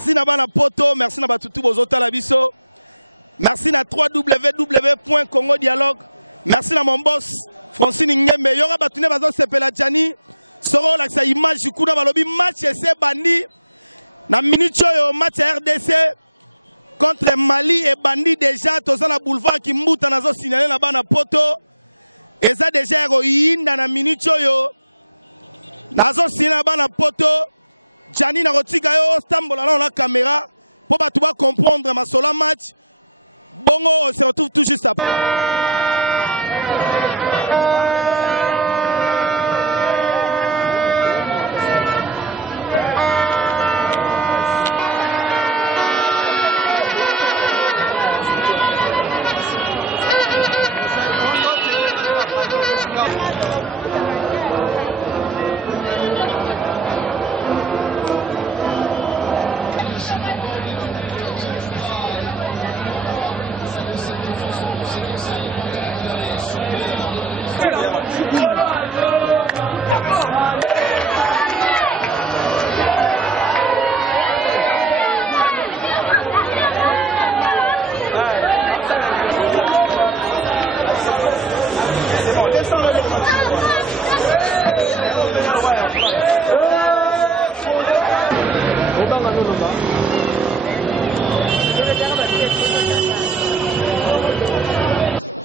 Merci na bana poto, merci na batutu bozota la biso. Merci na www.congodialogue. Merci na mon boss Francine Ngembe. Yora batune bazo sepela Jani. Soro la sa image du coup na balobi match ese bandi. Na minute yo match RDC contre Mali et bandi déjà toza na boulevard Kimbuta nazo signaler na bana poto. Eza déjà héroïne na minute yo. Nazo signaler na bana poto. Jani na rotika yo stambola na caméra pour batu ba comprendre ma solo match. Bongo on se retrouve tout juste après.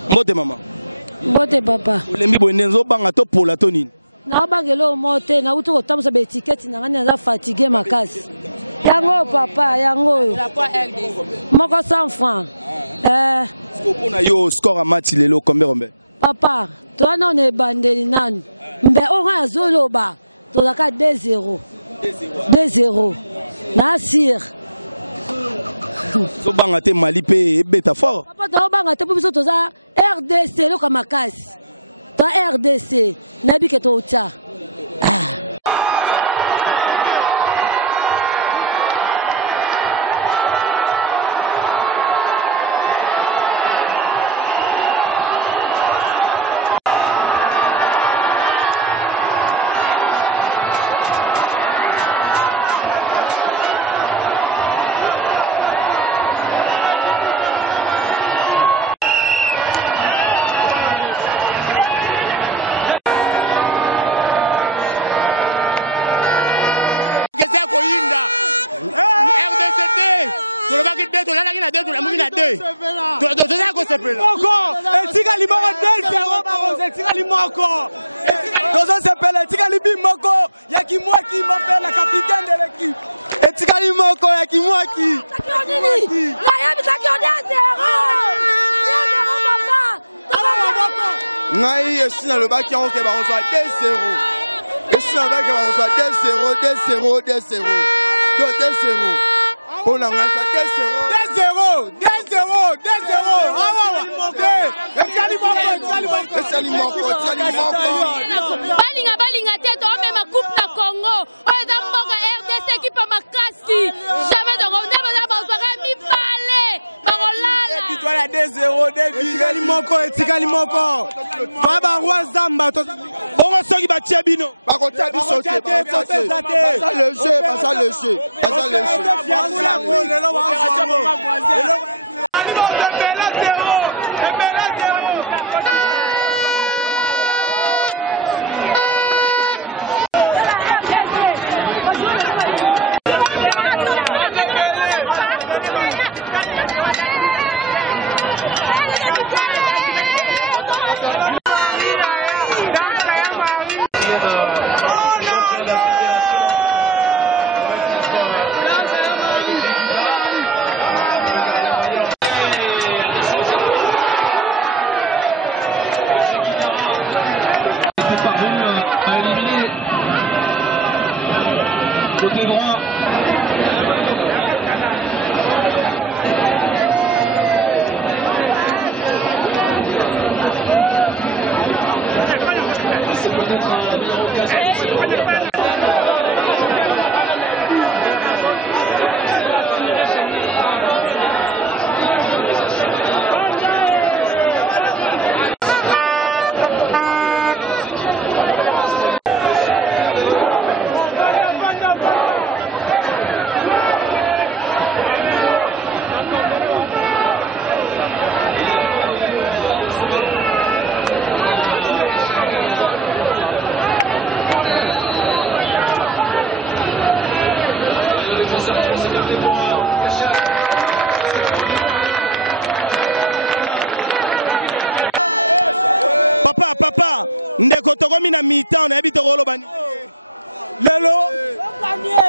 Mbote maman. Mbote papa. Olembi bonenzo banga to pola to nini? Na bangelo mote na utu kotamsa be étiquette na ngani na fatigué makasi. Yango papa, yango. Moko 100 francs. Scopo na yo score a match lelo combien rombe? Papa, toi non e bandeli nanu. Mbe orange zoloba. To laka 2-0. 2-0. Na sir. So banga te Mali pe beta fort. Papa to banga te biso toza RDC lo kamakasi. To RDC na bi ke to uta. Ngai esina le baki on ke ba reçoit 2-0. Esina le baki ba reçoit 2-0, 2-0, 2-0. 2-0. On a ngai 2-0. 2-0. 2-0. Balinga tete o mema coupe na Congo. O eza mboka RDC equipe makasi. Jamais de ronde ba ba mi pale. Barolala. Victoire 2-0. Etikali moko. Baba Rwazamba. Bongo soki ba tia bino. Ba ko tia biso te. Pas le jeu. Côté droit. C'est peut-être la meilleure occasion. ndeko tokomi na mi-temps nayebi tokoloba nini lelo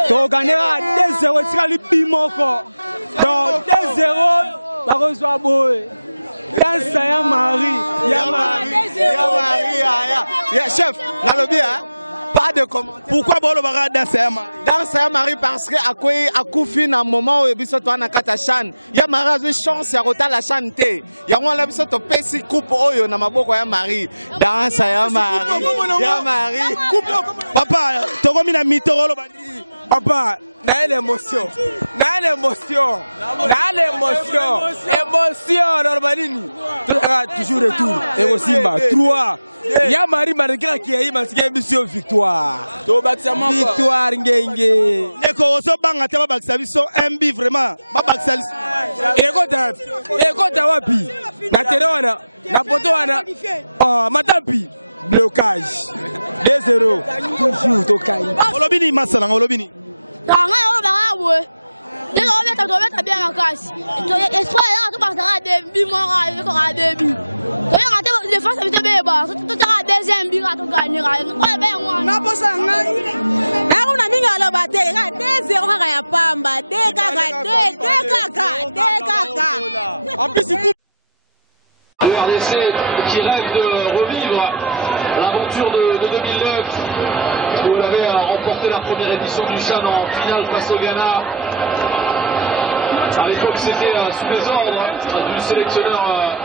toganera 2-0 etikali bimoko donc 2-0 bakozwa boye dansa ya Marie chef nalobi pas de commentaire. Pourquoi bolo bara dansa ya Marie? Dansa ya Marie parce que akufi na moment où biso to na kata chan. Ya Marie a chance ya kota la chante. Ya ngwana biso to pesi coupe oyo na maboko ya Marie. Dansa ya Marie. Ya Marie. Papa, tokomi na mitoro lo bandi. Papa, na l'émotion. Na l'émotion. Na l'émotion. Émotion normalini. Toujours retour. Et aussi 3. Ya Marie Marika qui a eu ma mission victoire. Victoire ngenge. Eko oso banga te ba bakisa biso MB vraiment. Ba bakisa. Eko ta wapi? Na terrain wana, na poto wana. Matampi. Blocage. 2-0. Toujours tokai. Olobini masala olobini. Anga yo ba we. Ndeko obeta to bien makasi. To espoir ya to partira de bi mo ra ko ra de bi. To ya ngate défense bi te be ba. To ta deuxième bi ra to gagner ra. Ko be ngwa. Na bosa ngai. Na una minga lo bate ga 2-0 kaka ya pamba. De kaka. En plus il Le RDC qui rêve de revivre l'aventure de 2009 où on avait remporté la première édition du CHAN en finale face au Ghana. À l'époque, c'était sous les ordres du sélectionneur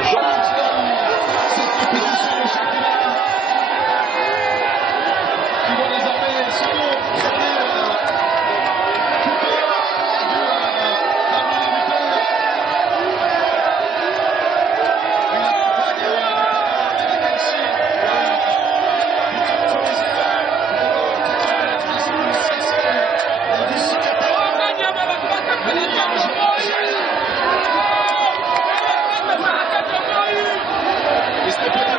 Jean cette compétition échec qui va désormais c'était peut-être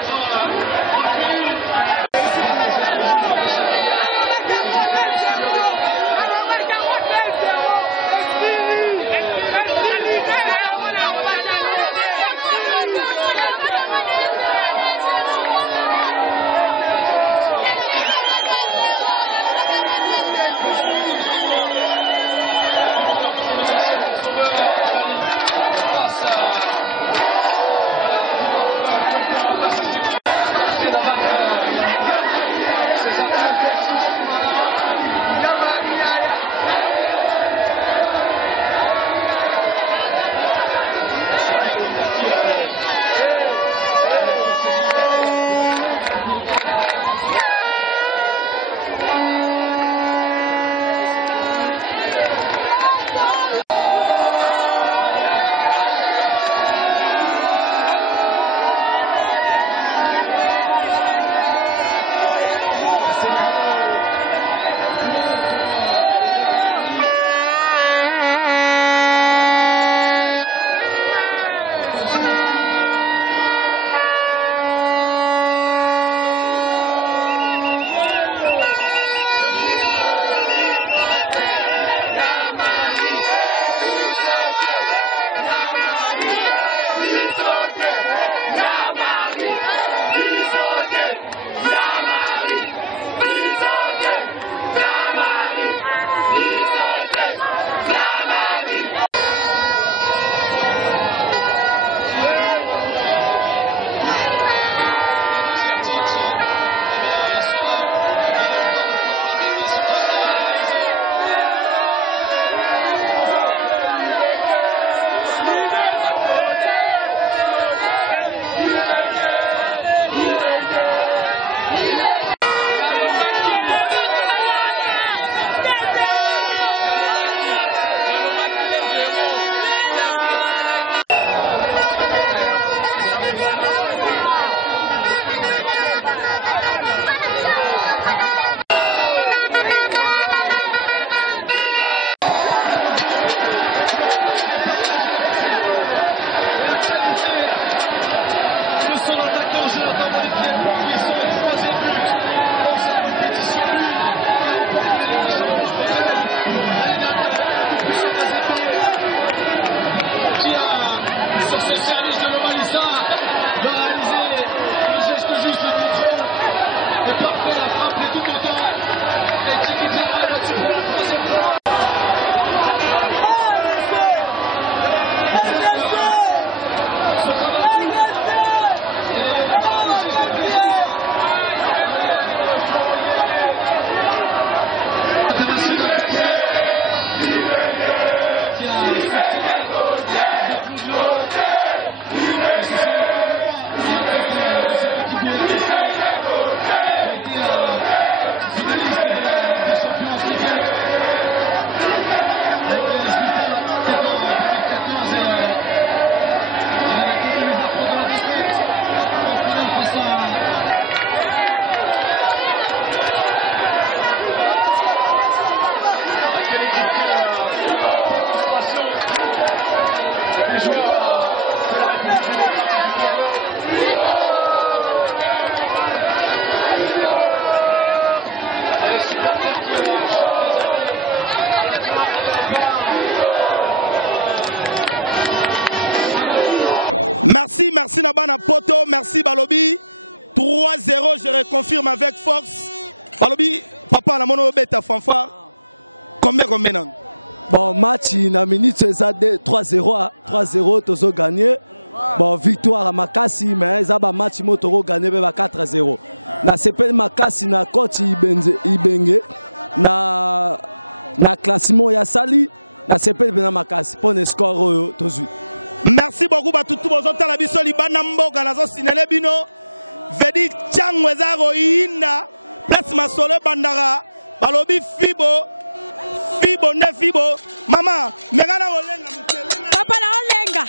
Merci, merci Nabana Poto, merci Balobi. 3-0, je reconfirme avec force. Balobi, papa, la mono beta fanfare. Combien non? Bon, match, na minute, c'est 3-0, 3-0, Tozo gagné. Bon, victoire à Makassi, mais ça va match, Motoro gagné 4-0. Na CPL Makassi, na coach Ibenge, na classement Yassali, na CPL Bena Makassi, pour le score Tozu. Merci beaucoup à tout le monde. La biso libana mboka nazo sinele bino. Vedi changwe za roina. Place masole bandara. Balobi fibo. Fibo ne fibo. Mama, megana olenga mukele. Papa na olenga.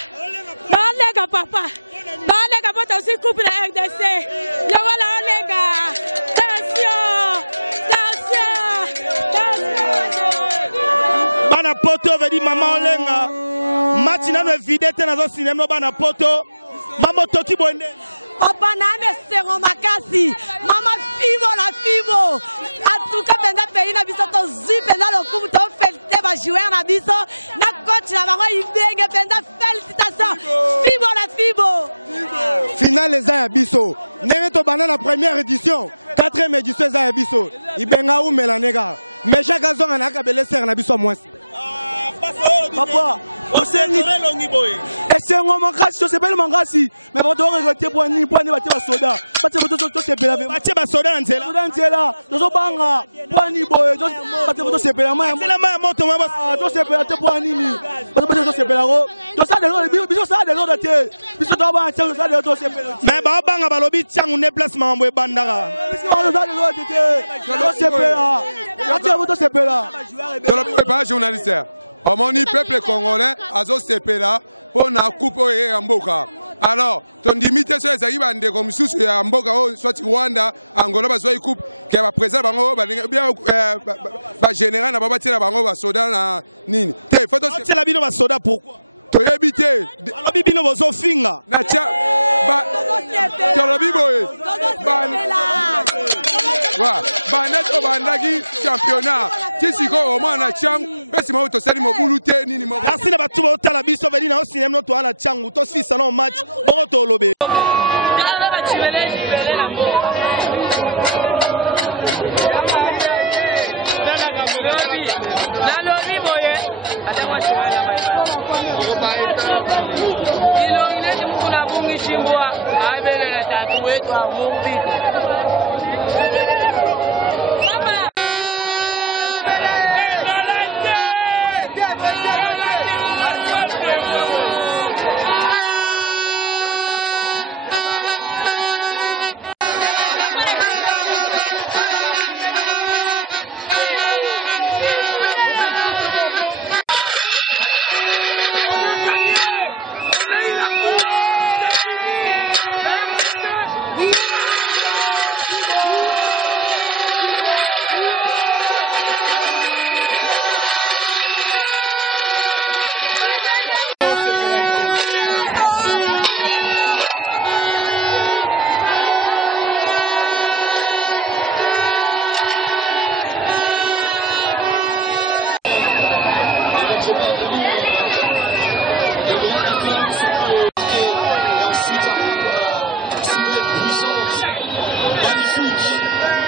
Na olenga papa. Na olenga poto si coupe la RDC. Yango la olenga. Attention. Bana poto vedi mama olenga. Matina no videte nazo sinema bana poto. Mama toki bonde. Papa na mesero makasi. Mama fibo la fibo. En tout cas penda pays na biso to zi penda lo kumu to féliciter ba joueur na biso. Na coach na bango ibenge penda félicitations. Fibo la fibo. Finale eza ya biso. Ndenge to bana na première édition. 4e édition eza ya biso. Ibenga ou melanega. Mais chaque azonga na kabele ser na biso mwasi. Papa, c'est un homme je sais pas le mangasi, mais on doit regretter pour ni battre soda. Battre c'est bela. Battre soda nzela. Soda nzela. Dozo banga. Pour ni boy, battre c'est bela. C'est la main moto moi. To c'est bela te pour ni. Battre c'est bela. To ça de l'autre, biso ça de l'autre te. Biso to ba ntia ça de l'autre c'est bela. Mais ba banga balobi tiangu ne placement mwe bandara. Biso ça de l'autre te. To c'est bela. Battre c'est bela. Dans le préparation journaliste. Omoni peuple congolais azo sepela pour na coupe ya mboka. Alors, ton limite sur les arrivants de comme sous ya mboka soit Rwanda, Angola bazoi coupe qui va présenter bango bien ba général na ba batira bango ba soda na nini. Te photo c'est la bino ba soda pourquoi? To éviter. Alobi bino bozo finga. Na tia ba tolobi boye. Wa baneto bandaki championnat. Tisiko au moins na chang, pesi mo to sali mo bulute nini mo. Merci na batu bo tala biso veli na cinéma no to ala changu to si salon match bongo to lobe.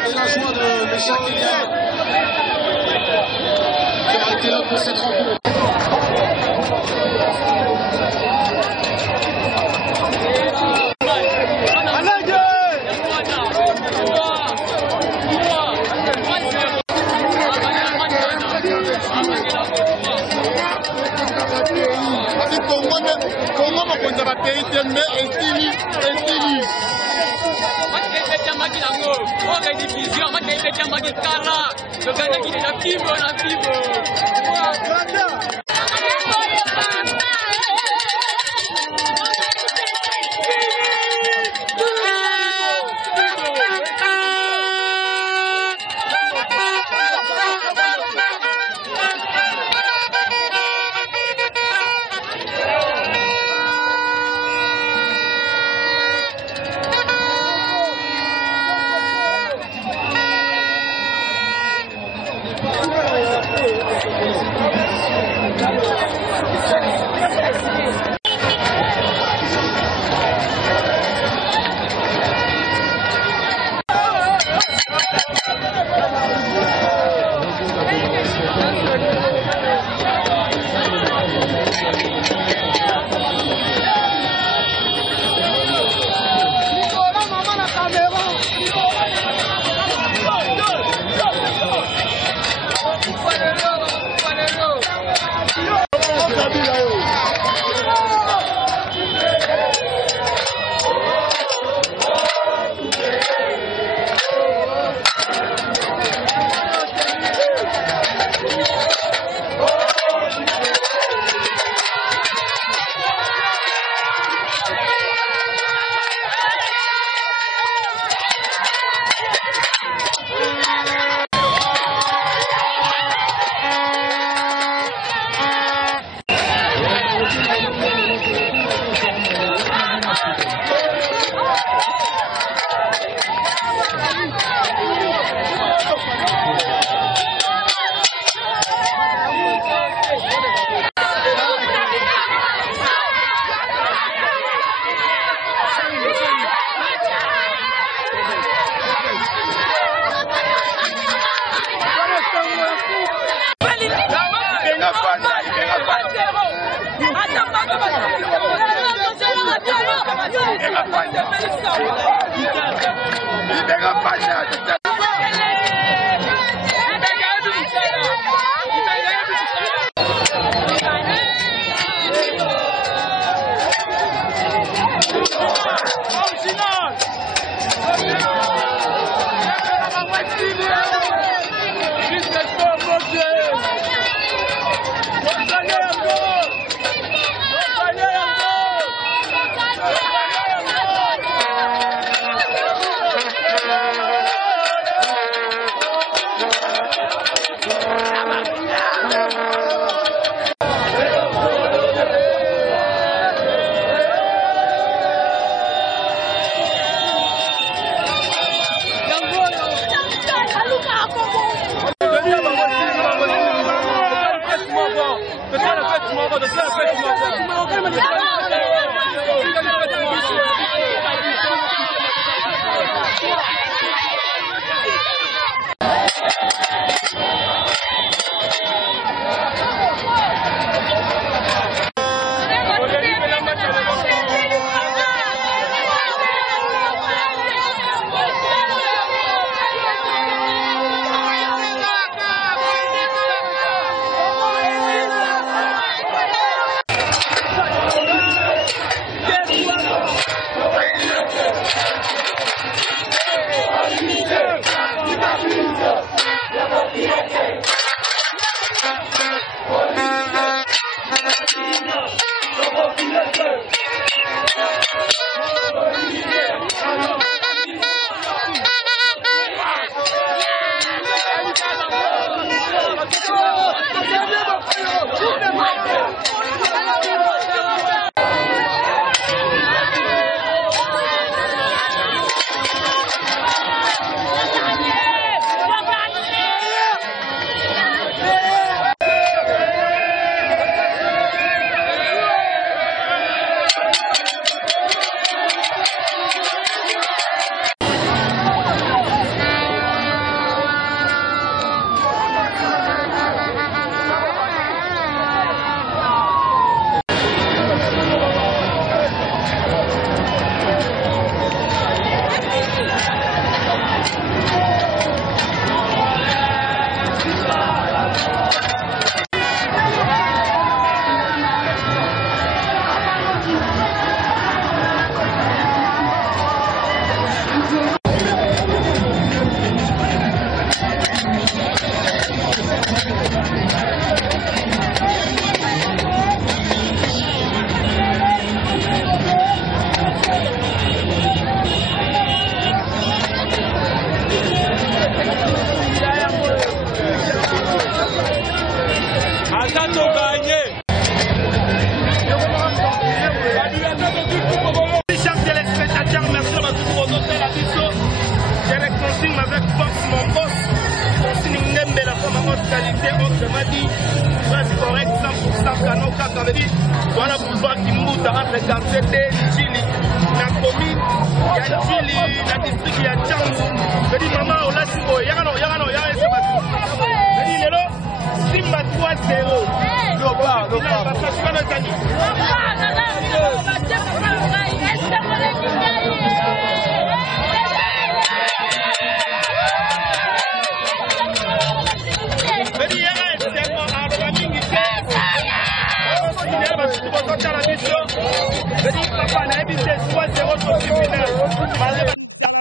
Et la joie de Méchac Elia qui a été là pour cette rencontre. Congo makonza ba pays tembe estili.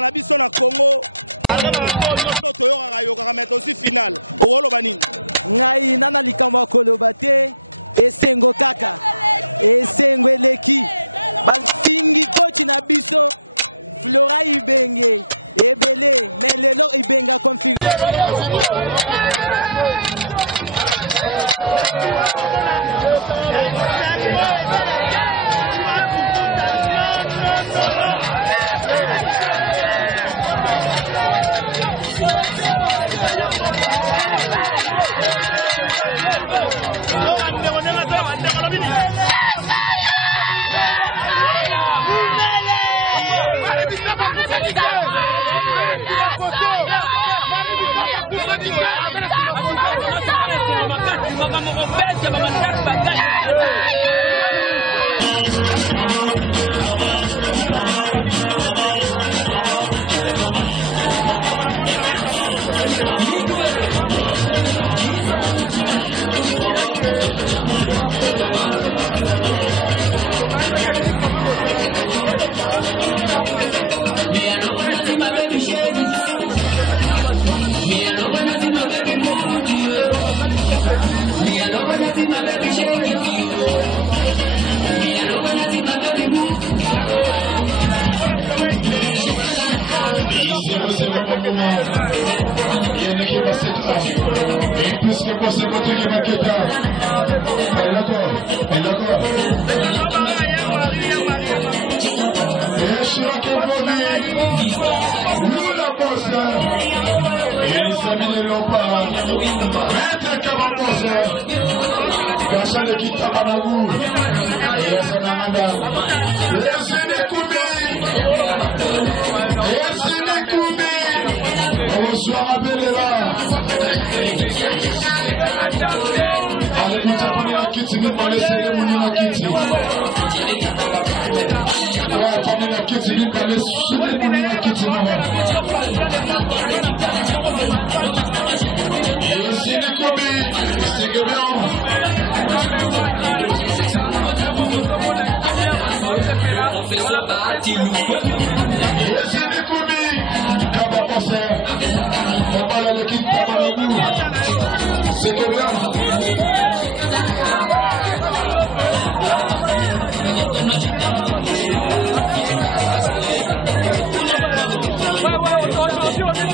na biso na Congo toyoka mettre aussi final oloba nini ngai nana likambo koloba te esengo kaka esengo eleki basingi coach na biso Flora Ibenge ebele mais lelo Ibenga config Vamos Il y a une équipe à 7 ans. Et plus que pour ce côté qui est Maketa. Elle est d'accord. Elle est d'accord. Et je suis là qui est venu. Nous la bosse. Et les amis ne l'ont pas. Maître Kababose. Gacha de Kitabanagou. Et Sanamanda. Bonsoir à Belela. Avec nous, on la quitte, nous pas laisser les mounis la quitte. Ouais, on la quitte, nous pas laisser les mounis la quitte. Et aussi les commis, c'est que non. C'est que bien. Aujourd'hui, on est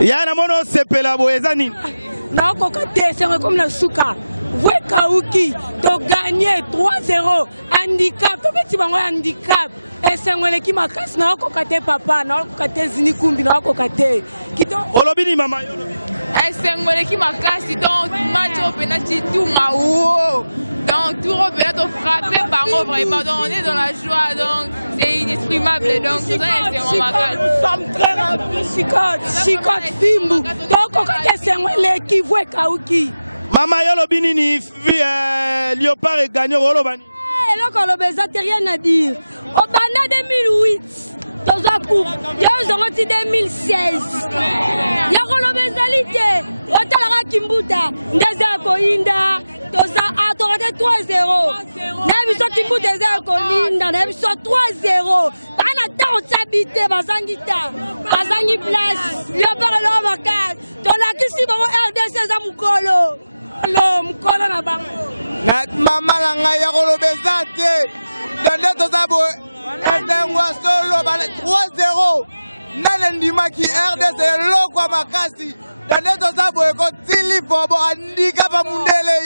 Yana mono sepela boezani. Na kokote c'est comme la souka. Voué Kauki, to gagné 3-0 handicap, to petit bango handicap. Et c'est moi qui m'a cassé na kokote papa, na kokote zinikumbi na kokote. Olobini mama. Et c'est moi qui m'a cassé donc match au penalty tout maou. Donc tout au penalty frappé par moi vraiment. Donc on est dans la joie donc c'est inexprimable donc c'est vraiment magal. Nous sommes très ravis. Chicote Fimbu. Donc kokote c'est moi qui voué Kauki. Mama Yolobini ni Léopard et gagné Rolobani. Là quand le baiser rien à dire. Au Bana 2008. Dans un couple, ils ont retiré 2016. Il y a le Bézalité, il y a la Kimbuta, Ndeza Koinda, a 3-0. N'aime Kimbuta, Ndeza Koinda, n'aime 3-0. On attend s'habiter, Bazangita, Bazangi Place, il y a pas le Macan, dans la Kissi, RDC Zamukolo. L'homme, Mukolo na bango. Maman Langa Yarolo Bézate, dans les deux abos. 3-0 Nalendima qui RDC Lokwa Makasi Dane toza boyeko tili bobo andika pa mundele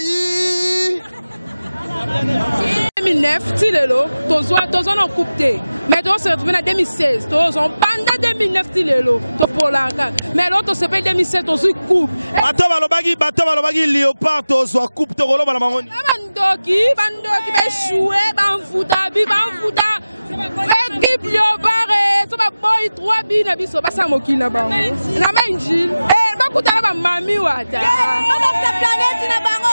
2009 tilelo tozo na coupe mais on se retrouve en 2016 tozo pendant 2009 tilelo to polanga mais l'autre se paye 2007 tozo coupe bato balobaki Léopard tozo coupe to rolo bala mangoni bandoki ba jouer banfuta équipe Léopard to ba boy 3 bi na biso ba samoki na bango na manjil ba kutala ba mami wata ba planète na bango